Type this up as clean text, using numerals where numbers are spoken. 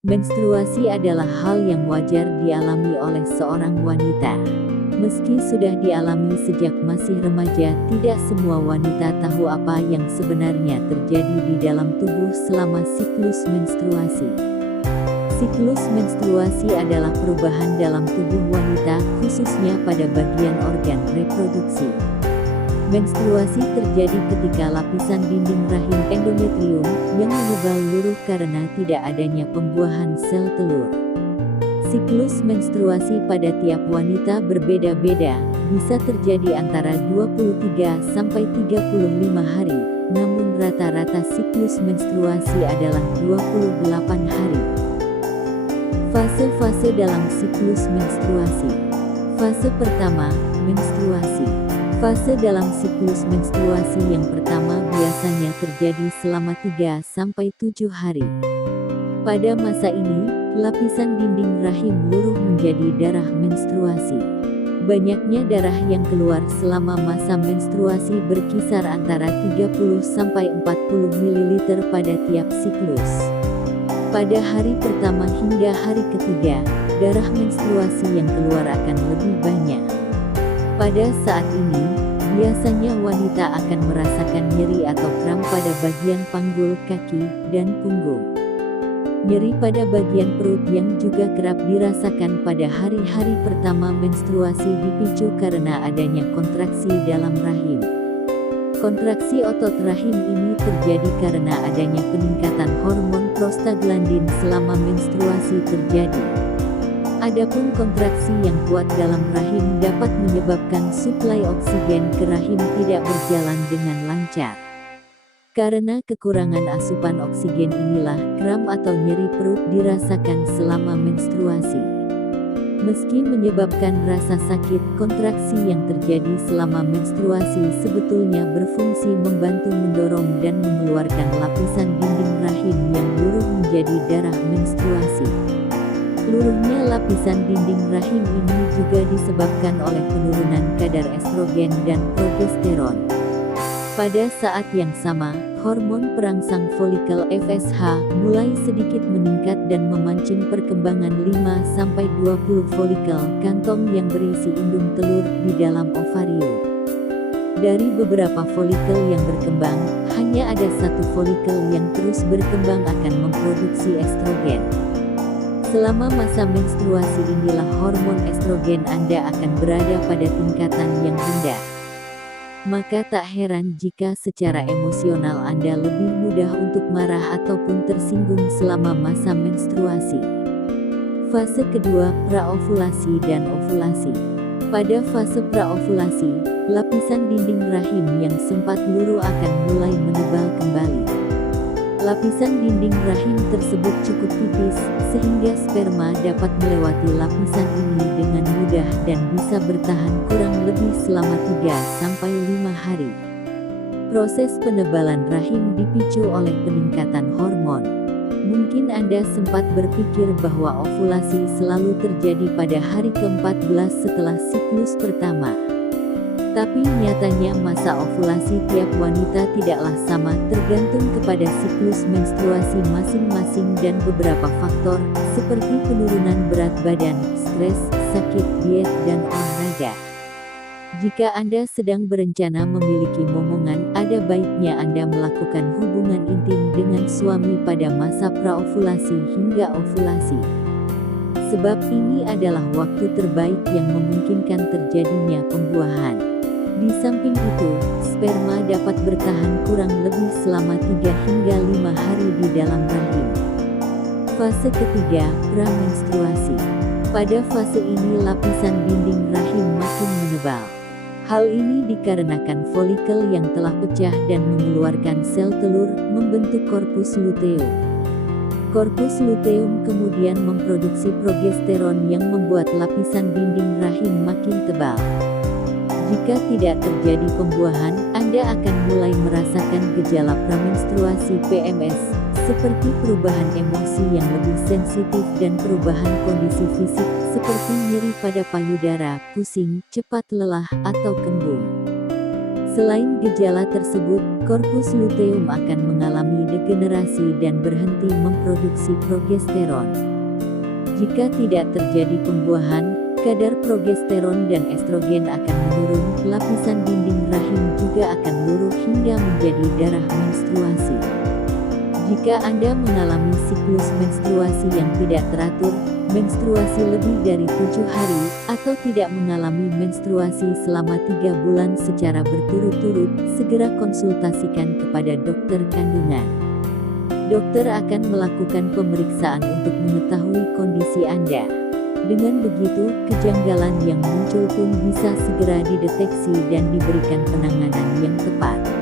Menstruasi adalah hal yang wajar dialami oleh seorang wanita. Meski sudah dialami sejak masih remaja, tidak semua wanita tahu apa yang sebenarnya terjadi di dalam tubuh selama siklus menstruasi. Siklus menstruasi adalah perubahan dalam tubuh wanita, khususnya pada bagian organ reproduksi. Menstruasi terjadi ketika lapisan dinding rahim endometrium yang menebal luruh karena tidak adanya pembuahan sel telur. Siklus menstruasi pada tiap wanita berbeda-beda, bisa terjadi antara 23 sampai 35 hari, namun rata-rata siklus menstruasi adalah 28 hari. Fase-fase dalam siklus menstruasi. Fase pertama, menstruasi. Fase dalam siklus menstruasi yang pertama biasanya terjadi selama 3-7 hari. Pada masa ini, lapisan dinding rahim luruh menjadi darah menstruasi. Banyaknya darah yang keluar selama masa menstruasi berkisar antara 30-40 ml pada tiap siklus. Pada hari pertama hingga hari ketiga, darah menstruasi yang keluar akan lebih banyak. Pada saat ini, biasanya wanita akan merasakan nyeri atau kram pada bagian panggul kaki dan punggung. Nyeri pada bagian perut yang juga kerap dirasakan pada hari-hari pertama menstruasi dipicu karena adanya kontraksi dalam rahim. Kontraksi otot rahim ini terjadi karena adanya peningkatan hormon prostaglandin selama menstruasi terjadi. Adapun kontraksi yang kuat dalam rahim dapat menyebabkan suplai oksigen ke rahim tidak berjalan dengan lancar. Karena kekurangan asupan oksigen inilah kram atau nyeri perut dirasakan selama menstruasi. Meski menyebabkan rasa sakit, kontraksi yang terjadi selama menstruasi sebetulnya berfungsi membantu mendorong dan mengeluarkan lapisan dinding rahim yang luruh menjadi darah menstruasi. Luruhnya lapisan dinding rahim ini juga disebabkan oleh penurunan kadar estrogen dan progesteron. Pada saat yang sama, hormon perangsang folikel FSH mulai sedikit meningkat dan memancing perkembangan 5-20 folikel kantong yang berisi indung telur di dalam ovarium. Dari beberapa folikel yang berkembang, hanya ada satu folikel yang terus berkembang akan memproduksi estrogen. Selama masa menstruasi inilah hormon estrogen Anda akan berada pada tingkatan yang rendah. Maka tak heran jika secara emosional Anda lebih mudah untuk marah ataupun tersinggung selama masa menstruasi. Fase kedua, praovulasi dan ovulasi. Pada fase praovulasi, lapisan dinding rahim yang sempat luruh akan mulai menebal kembali. Lapisan dinding rahim tersebut cukup tipis, sehingga sperma dapat melewati lapisan ini dengan mudah dan bisa bertahan kurang lebih selama 3-5 hari. Proses penebalan rahim dipicu oleh peningkatan hormon. Mungkin Anda sempat berpikir bahwa ovulasi selalu terjadi pada hari ke-14 setelah siklus pertama. Tapi nyatanya masa ovulasi tiap wanita tidaklah sama, tergantung kepada siklus menstruasi masing-masing dan beberapa faktor, seperti penurunan berat badan, stres, sakit, diet, dan olahraga. Jika Anda sedang berencana memiliki momongan, ada baiknya Anda melakukan hubungan intim dengan suami pada masa praovulasi hingga ovulasi. Sebab ini adalah waktu terbaik yang memungkinkan terjadinya pembuahan. Di samping itu, sperma dapat bertahan kurang lebih selama 3-5 hari di dalam rahim. Fase ketiga, pramenstruasi. Pada fase ini lapisan dinding rahim makin menebal. Hal ini dikarenakan folikel yang telah pecah dan mengeluarkan sel telur, membentuk korpus luteum. Korpus luteum kemudian memproduksi progesteron yang membuat lapisan dinding rahim makin tebal. Jika tidak terjadi pembuahan, Anda akan mulai merasakan gejala pramenstruasi PMS, seperti perubahan emosi yang lebih sensitif dan perubahan kondisi fisik, seperti nyeri pada payudara, pusing, cepat lelah, atau kembung. Selain gejala tersebut, korpus luteum akan mengalami degenerasi dan berhenti memproduksi progesteron. Jika tidak terjadi pembuahan, kadar progesteron dan estrogen akan menurun, lapisan dinding rahim juga akan luruh hingga menjadi darah menstruasi. Jika Anda mengalami siklus menstruasi yang tidak teratur, menstruasi lebih dari 7 hari, atau tidak mengalami menstruasi selama 3 bulan secara berturut-turut, segera konsultasikan kepada dokter kandungan. Dokter akan melakukan pemeriksaan untuk mengetahui kondisi Anda. Dengan begitu, kejanggalan yang muncul pun bisa segera dideteksi dan diberikan penanganan yang tepat.